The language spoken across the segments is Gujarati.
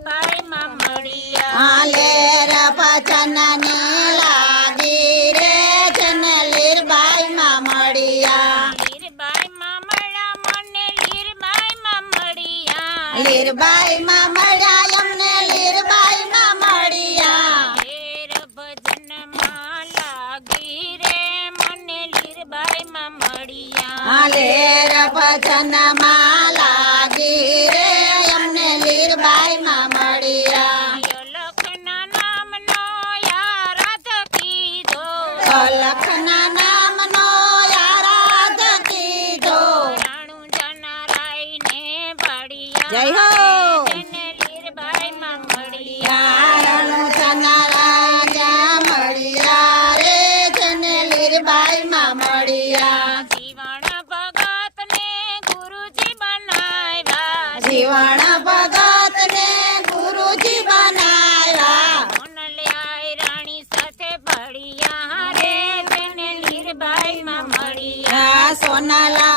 લીરબાઈ માં મળ્યા હાલે રપચન ને લાગી રે જને લીરબાઈ માં મળ્યા લીરબાઈ માં મળ્યા મને લીરબાઈ માં લીરબાઈ માં અમને લીરબાઈ લેર ભજનમાં લાગી રે મને લીરબાઈ માં મળ્યા હાલે માં જય હો. લીરબાઈ માં મળ્યા માં જીવણ ભગત ને ગુરુજી બનાવ્યા જીવણ ભગત ને ગુરુજી બનાવ્યા મોનલિયાય રાણી સાથે ભળ્યા રે તેને લીરબાઈ માં મળ્યા સોનાલા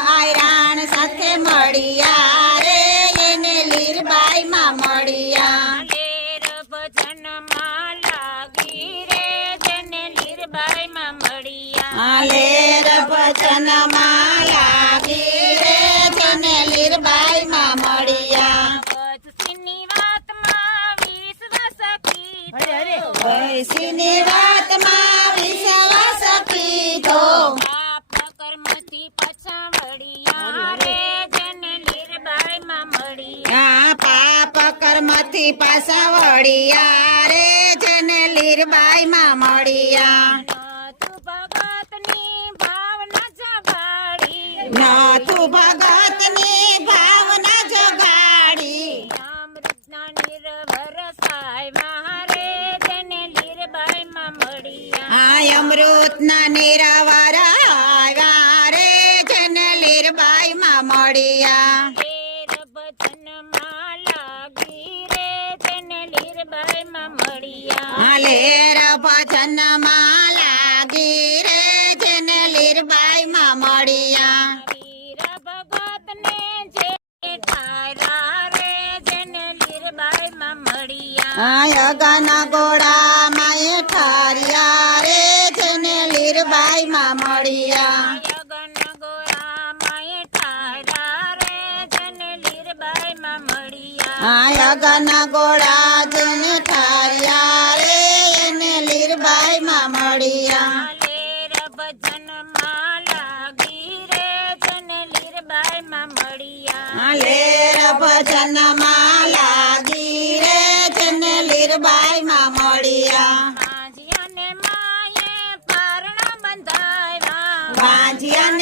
રભજનમાં લાગી રે, જને લીરબાઈ માં મળ્યા. પાછા વળ્યા રે જેને લીરબાઈ માં પાપ કર્મથી પાછા વળ્યા રે જેને લીરબાઈ માં નાથુ ભગતની ભાવના જગાડી. અમૃતના નિર્ભર સાયવા રે જન લીરબાઈ માં મળ્યા. આ અમૃતના નિરાવર આવ્યા રે જન લીરબાઈ માં મળ્યા. આય ગન ગોળા માએ ઠારિયા રે જેને લીરબાઈ માં મળ્યા. આય ગન ગોળા જેને ઠારિયા રે એને લીરબાઈ માં મળ્યા. લેર ભજનમાં લાગી રે જન લીરબાઈ માં મળ્યા. હાલે ભજનમાં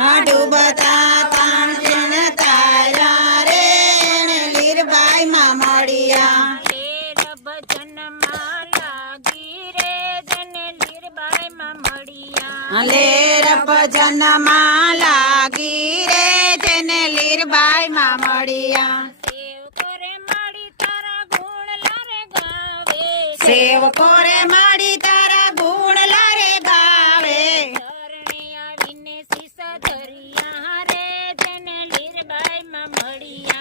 ડૂબતા તાણ તાર્યા રે એને લીરબાઈ માં મળ્યા માં લાગી રે જેને લીરબાઈ માં મળ્યા લેર ભજનમાં લાગી રે જેને લીરબાઈ માં મળ્યા. સેવ કરે માડી તારા ગુણ લારે ગાવે સેવકો રે માડી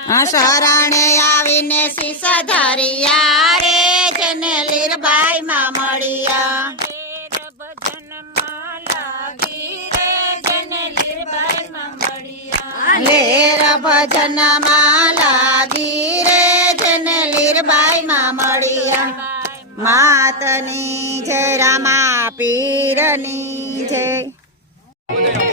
શરણે આવીને શીશ ધરિયા રે જેને લીરબાઈ મળ્યા. લેર ભજનમાં લાગી રે જેને માં મળ્યા. માતની જય, રામા પીરની જય.